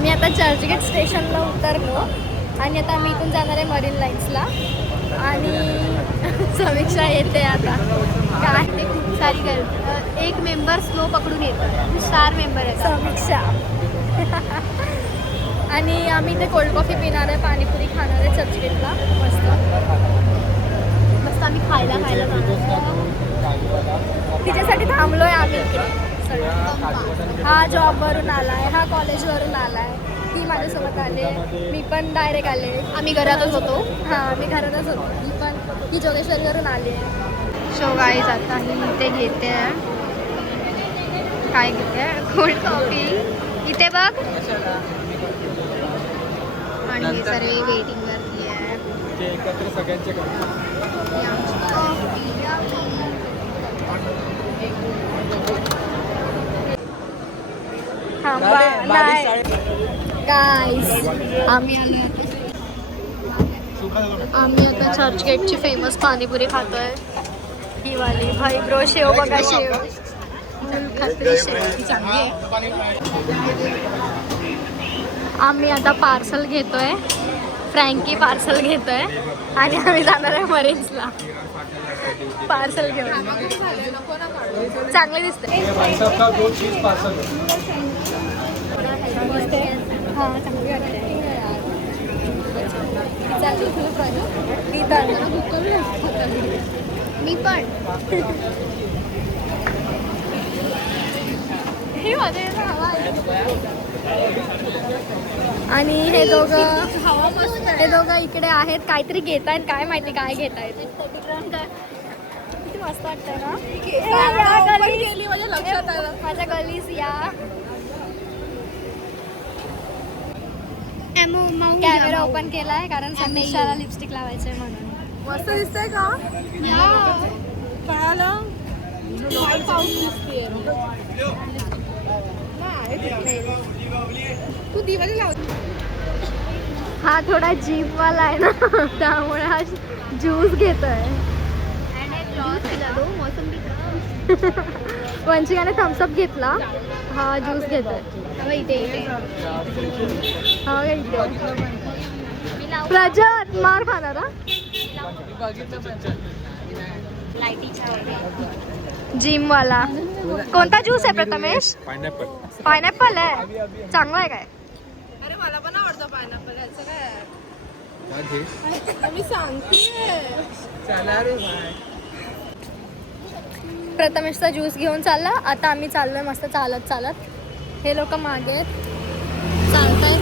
आम्ही आता चर्चगेट स्टेशनला उतरलो आणि आता आम्ही इथून जाणार आहे मरीन लाईन्सला आणि समीक्षा येते आता. काय ते खूप सारी गर्दी, एक मेंबर स्लो पकडून येतो, 4 मेंबर आहे समीक्षा. आणि आम्ही इथे कोल्ड कॉफी पिणार आहे, पाणीपुरी खाणार आहे चर्चगेटला. मस्त मस्त आम्ही खायला जाणार. तिच्यासाठी थांबलोय आम्ही इकडे. हा जॉबवरून आलाय, हा कॉलेजवरून आलाय, ती माझ्यासोबत आले, मी पण डायरेक्ट आले. आम्ही घरातच होतो. हां मी घरातच होतो. ही जोगेश्वरीवरून आली आहे. सो गाईज आता ही इथे घेते, काय घेते, कोल्ड कॉफी इथे बघ. आणि हे सर्व वेटिंगवरती आहे. एकत्र सगळ्यांचे गाईज आम्ही आता चर्चगेटची फेमस पाणीपुरी खातोय. ही वाली भाई ब्रो, शेव बघा, शेव खात्री शेव चांगली आहे. आम्ही आता पार्सल घेतोय, फ्रँकी पार्सल घेतोय आणि आम्ही जाणार आहे मरीन्सला पार्सल घेऊन. चांगले दिसते. हां चांगली वाटते. मी पण हे मध्ये आणि हे दोघं इकडे आहेत, काहीतरी घेत आहेत, काय माहिती काय घेत आहेत. किती मस्त वाटतंय ना. माझ्या गलीस या. कॅमेरा ओपन केलाय कारण समीक्षाला लिपस्टिक लावायचंय म्हणून. मस्त दिसतंय का? तू दिवाळी लाव. हा थोडा जीप वाला आहे ना त्यामुळे हा ज्यूस घेतोय. वंशिकाने थम्सअप घेतला, हा ज्यूस घेतोय. प्रजत मार खाणार. जिम वाला कोणता ज्यूस आहे प्रथमेश? पायनॅपल आहे, चांगला आहे काय? अरे मला पण आवडतं पायनॅपल. याचं काय मी सांगते. प्रथमेशचा ज्यूस घेऊन चालला. आता आम्ही चाललोय मस्त चालत चालत. हे लोक मागे चालतायत,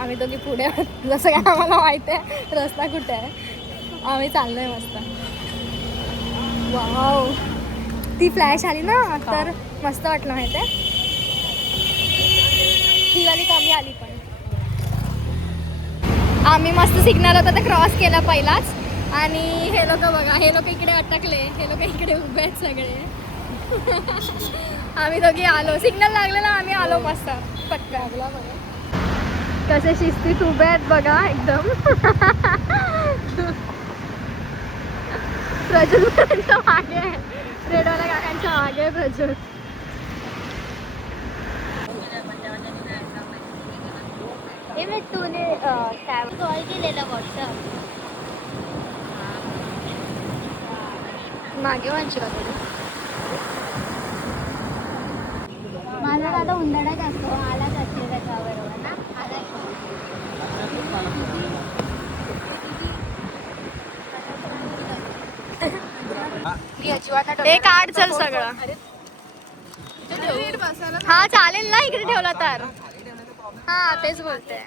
आम्ही दोघी पुढे आहोत. जसं काय आम्हाला माहिती आहे रस्ता कुठे आहे. आम्ही चाललोय मस्त. वाव, ती फ्लॅश आली ना तर मस्त वाटलं माहिती आहे. ही वाली कमी आली पण. आम्ही मस्त सिग्नल होता तर क्रॉस केला पहिलाच. आणि हे लोक बघा, हे लोक इकडे अटकले, हे लोक इकडे उभे आहेत सगळे. आम्ही दोघी आलो, सिग्नल लागलेला आम्ही आलो मस्त पटकन. कसे शिस्तीत उभे आहेत बघा एकदम. प्रज्वलच्या मागे, रेडवाल्या काकांच्या मागे प्रज्वल. हे मी तूने कॉल केलेला व्हॉट्सअप मागे वंशिका. माझा दादा हुंदडा जास्त आलाच असते त्याच्याबरोबर ना. हे काढ चल सगळं. हा चालेल ना इकडे ठेवला तर. हा तेच बोलते.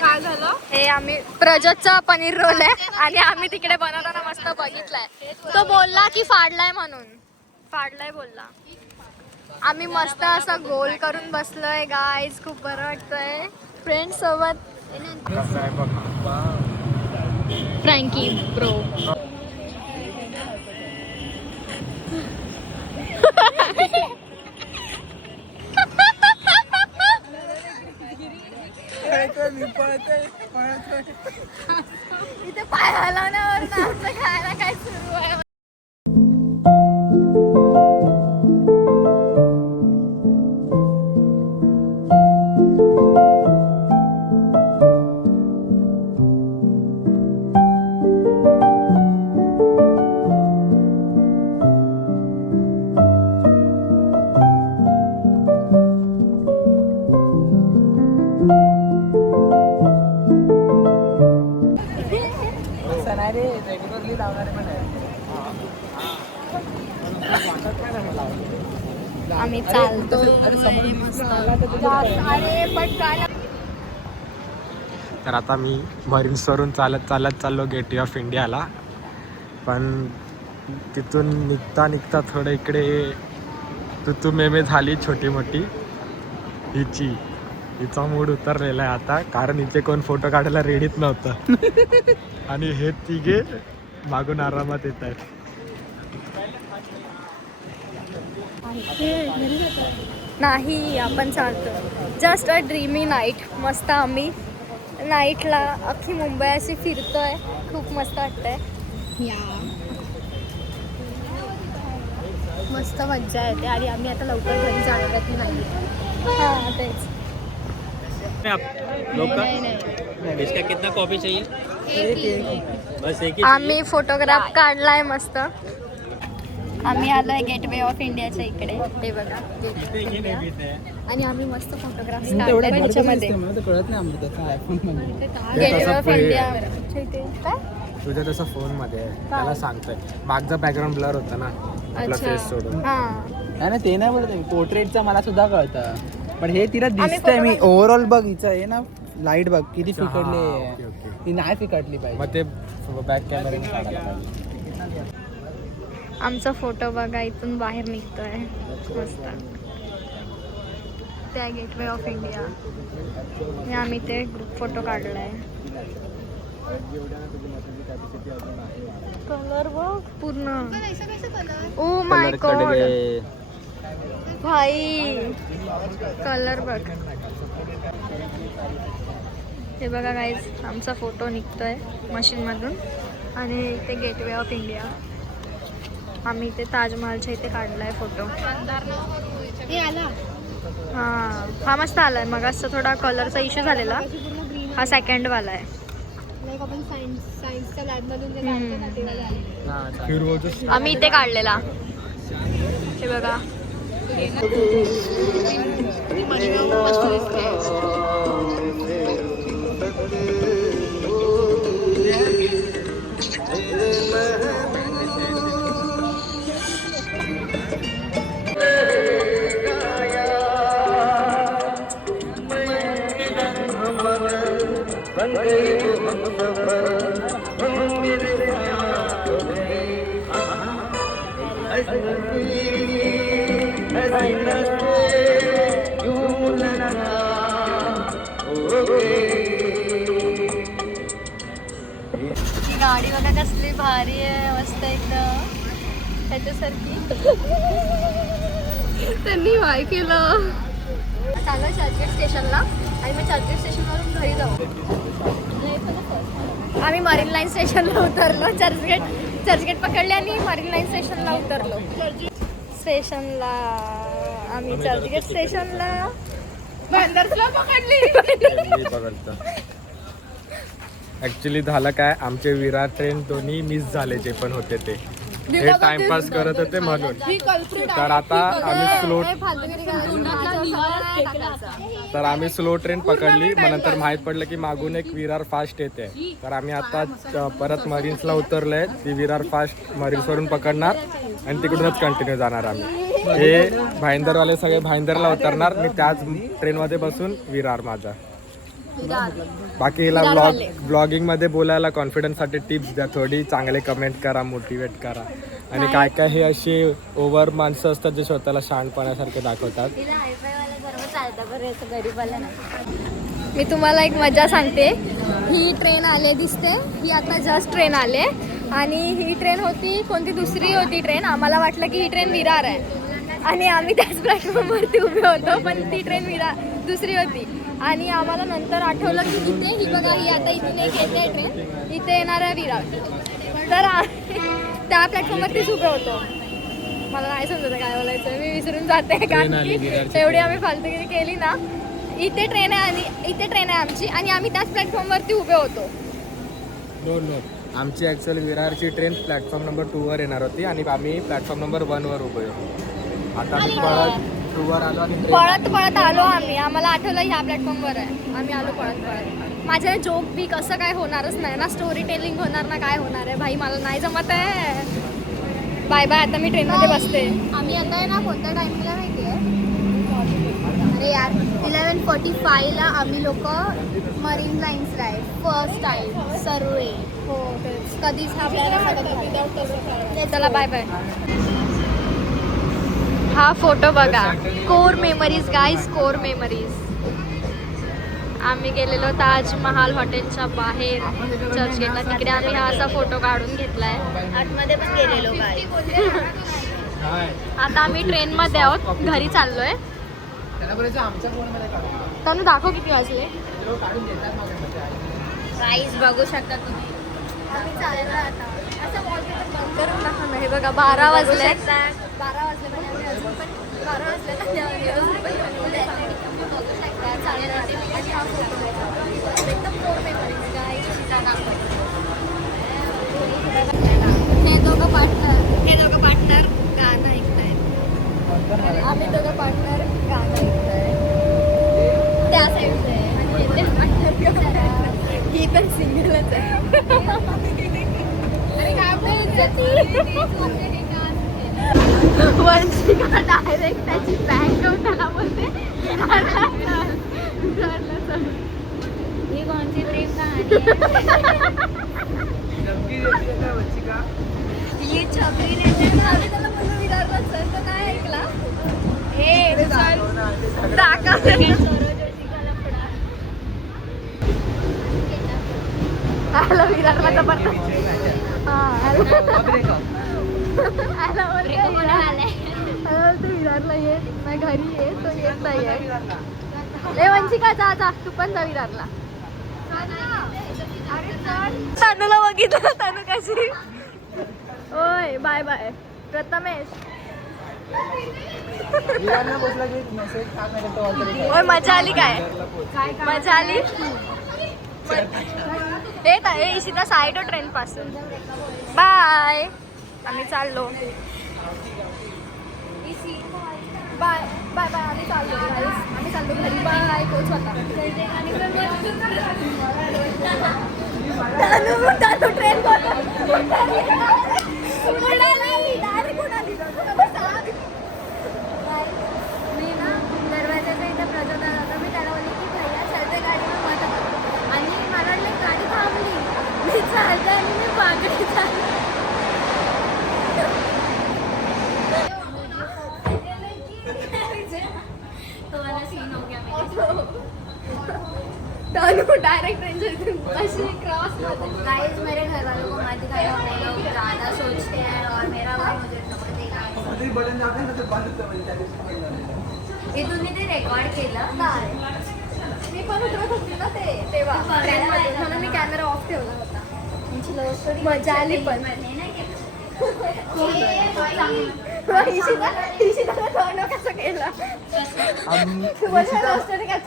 काय झालं? हे आम्ही प्रजतचा पनीर रोल आहे आणि आम्ही तिकडे बनवताना मस्त बघितलाय. तो बोलला की फाडलाय म्हणून, फाडलाय बोलला. आम्ही मस्त असं गोल करून बसलोय गाईज, खूप बरं वाटतंय फ्रेंड्स सोबत. फ्रँकी ब्रो. इथे पाय हलवण्यावर आमचं खायला काय सुरू आहे. आम्ही चालतो अरे पण काय तर आता मी मरीन्सवरून चालत चाललो गेटवे ऑफ इंडियाला. पण तिथून निघता थोडं इकडे तू मेमे झाली छोटी मोठी. हिचा मूड उतरलेला आहे आता, कारण इथे कोण फोटो काढायला रेडीच नव्हतं. आणि हे तिघे मागून आरामात येत आहेत. नाही आपण चालतो. Just a dreamy night. मस्त आम्ही नाईटला अख्खी मुंबई अशी फिरतोय. खूप मस्त वाटतंय. मस्त मज्जा येते. आणि आम्ही आता लवकर घरी जाणार आहे की नाही. हां तेच. इसका कितना कॉपी चाहिए? बस एक आम्ही फोटोग्राफ काढलाय मस्त. आम्ही आलोय गेटवे ऑफ इंडियाच्या इकडे. ते बघा गेटवे ऑफ इंडिया. आणि आम्ही मस्त फोटोग्राफ काढले त्याच्यामध्ये. गेटवे ऑफ इंडिया काय तुझ्या तसं फोन मध्ये त्याला सांगतोय. मागचा बॅकग्राऊंड ब्लर होता ना आपला फेस सोडून. हां नाही ते नाही बोलत. पोर्ट्रेटचं मला सुद्धा कळतं, पण हे तिला दिसतंय. मी ओव्हरऑल बघ हिचं आहे ना, लाईट बघ किती फिकटली आहे. ती नाही फिकटली पाहिजे. मग ते बॅक कॅमेऱ्याने काढायला पाहिजे. आमचा फोटो बघा इथून बाहेर निघतोय मस्त. त्या गेटवे ऑफ इंडिया. आणि आम्ही ते ग्रुप फोटो काढलाय. कलर बघ पूर्ण. ओ माय गॉड भाई कलर बघ. हे बघा गाईज आमचा फोटो निघतोय मशीनमधून. आणि इथे गेटवे ऑफ इंडिया. आम्ही इथे ताजमहलच्या इथे काढलाय फोटो. हा मस्त आलाय. मग असं थोडा कलरचा इश्यू झालेला. हा सेकंडवाला आहे. आम्ही इथे काढलेला. हे बघा गाडी बघा कसली भारी आहे. मस्त एकदम त्याच्यासारखी. त्यांनी वाय केलं. चालू चर्चगेट स्टेशनला. आणि मग चर्चगेट स्टेशनवरून घरी जाऊ. आम्ही मरीन लाईन स्टेशनला उतरलो. चर्चगेट पकडले आणि मरीन लाईन स्टेशनला उतरलो. स्टेशनला आम्ही चर्चगेट स्टेशनला बंदरला पकडली. ऍक्च्युली झालं काय, आमचे विरार ट्रेन दोन्ही मिस झाले जे पण होते ते. हे टाइमपास करत होते म्हणून. तर आता आम्ही स्लो ट्रेन पकडली. मग नंतर माहीत पडलं की मागून एक विरार फास्ट येते. तर आम्ही आता परत मरीन्सला उतरलोय. ती विरार फास्ट मरीन्सवरून पकडणार आणि तिकडूनच कंटिन्यू जाणार आम्ही. हे भाईंदरवाले सगळे भाईंदरला उतरणार. मी त्याच ट्रेनमध्ये बसून विरार माझा. बाकी हिला ब्लॉगिंग मध्ये बोलायला कॉन्फिडन्ससाठी टिप्स द्या थोडी. चांगले कमेंट करा, मोटिवेट करा. आणि काय काय हे असे ओव्हर माणसं असतात जे स्वतःला शहाणपणासारखे दाखवतात. मी तुम्हाला एक मजा सांगते. ही ट्रेन आले दिसते. ही आता जस्ट ट्रेन आले. आणि ही ट्रेन होती कोणती दुसरी होती ट्रेन. आम्हाला वाटलं की ही ट्रेन विरार आहे. आणि आम्ही त्याच प्लॅटफॉर्मवरती उभे होतो. पण ती ट्रेन दुसरी होती. आणि आम्हाला नंतर आठवलं की इथे ही बघा ही आता इथून एक येते ट्रेन. इथे येणार आहे विरार. तर त्या प्लॅटफॉर्मवरतीच उभे होतो. मला नाही समजत काय बोलायचं. मी विसरून जाते. कारण की एवढी आम्ही फालतूगिरी केली ना. इथे ट्रेन आहे आमची. आणि आम्ही त्याच प्लॅटफॉर्मवरती उभे होतो. नो आमची ॲक्च्युअली विरारची ट्रेन प्लॅटफॉर्म नंबर 2वर येणार होती. आणि आम्ही प्लॅटफॉर्म नंबर 1वर उभे होतो. आता आम्ही पळत 2वर आलो. आणि पळत आलो आम्ही. आम्हाला आठवलं ह्या प्लॅटफॉर्मवर आहे. आम्ही आलो पळत. माझ्या जोक बी कसं काय होणारच नाही ना. स्टोरी टेलिंग होणार ना काय होणार आहे भाई. मला नाही जमत आहे. Bye bye. आता मी ट्रेनमध्ये बसते. आम्ही आता आहे ना कोणत्या टायमिंगला माहिती आहे? अरे यार 11:45ला आम्ही लोक मरीन लाईन्सला आहे. फर्स्ट टाइम सर्व हो कधीच आपल्याला. चला बाय बाय. हा फोटो बघा. Core memories guys, core memories. आम्ही गेलेलो ताजमहाल हॉटेलच्या बाहेर चर्चगेटला. तिकडे आम्ही हा असा फोटो काढून घेतलाय. आतमध्ये पण गेलेलो काय. आता आम्ही ट्रेनमध्ये आहोत, घरी चाललोय. तनु दाखव किती वाजले. प्राईस बघू शकता तुम्ही. आम्ही चाललो आता. असं वॉलपेपर बंद करून टाका ना. हे बघा 12 वाजले. 12 वाजले पण आम्ही अजून पण 12 वाजले तर आम्ही अजून पण बघू शकता चाललो आता. आणि हा फोटो एकदम कोर मेमरीज गाईज. हे दोघं पार्टनर गाणं ऐकतायत. आम्ही दोघं पार्टनर गाणं ऐकताय. त्या साईडचे आणि ते पार्टनर ही पण सिंगलच आहे. अरे काय वंशिका डायरेक्ट त्याची बॅग घेऊन त्याला बोलते ही कोणती प्रेम कहाणी ही छपरी नेते. आम्ही त्याला बोललो विरारला चल तर नाही ऐकला. हे विरारला तर पण तू विरारला ये नाही घरी ये. तो येत नाही आहे. वंशिका जा जा तू पण जा विरारला. तनूला बघितलं. तनू कशी. ओय बाय बाय प्रथमेश. ओय मजा आली काय. मजा आली. हे इशिता साईड ट्रेन पासून. बाय. आम्ही चाललो. Bye bye bye. आम्ही चाललो आम्ही चाललो घरी. बाय पोचवता. ट्रेन मी ना दरवाजाचा इथं प्रजोदा होता. मी त्याला बोलले की भैया चलते गाडीवर मत. आणि मला वाटलं गाडी थांबली. मी चालते आणि मी बागडी चालते. तो वाला सीन हो गया मेरे. डायरेक्ट ऐसे क्रॉस. गाइस मेरे घर वालों को मत करो. वो लोग ज़्यादा सोचते हैं और मेरा भाई मुझे खबर देगा. इथून ते रेकॉर्ड केलं काय. मी पण उतरत होती ना तेव्हा ट्रेनमध्ये म्हणून मी कॅमेरा ऑफ ठेवला होता. मजा आली पण.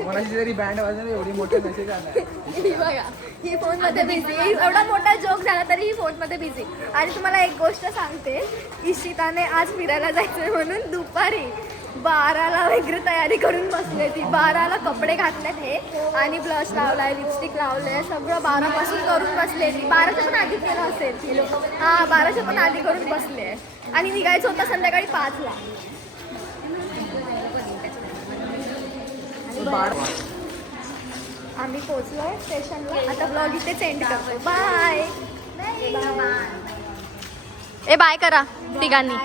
कोणाची जरी बँड वाजली एवढी मोठी मेसेज आला. बघा ही फोन मध्ये बिझी. एवढा मोठा जोक झाला तरी ही फोन मध्ये बिझी. आणि तुम्हाला एक गोष्ट सांगते. इशिताने आज फिरायला जायचं म्हणून दुपारी 12ला वगैरे तयारी करून बसले ती. 12ला कपडे घातलेत हे आणि ब्लश लावलाय लिपस्टिक लावलंय सगळं 12पासून करून बसले ती. 12च्या पण आधी केलं असेल. हा 12च्या पण आधी करून बसले. आणि निघायचं होतं संध्याकाळी 5ला. आम्ही पोचलोय स्टेशनला. आता ब्लॉग इथे सेंड करतो. बाय. ए बाय करा तिघांनी.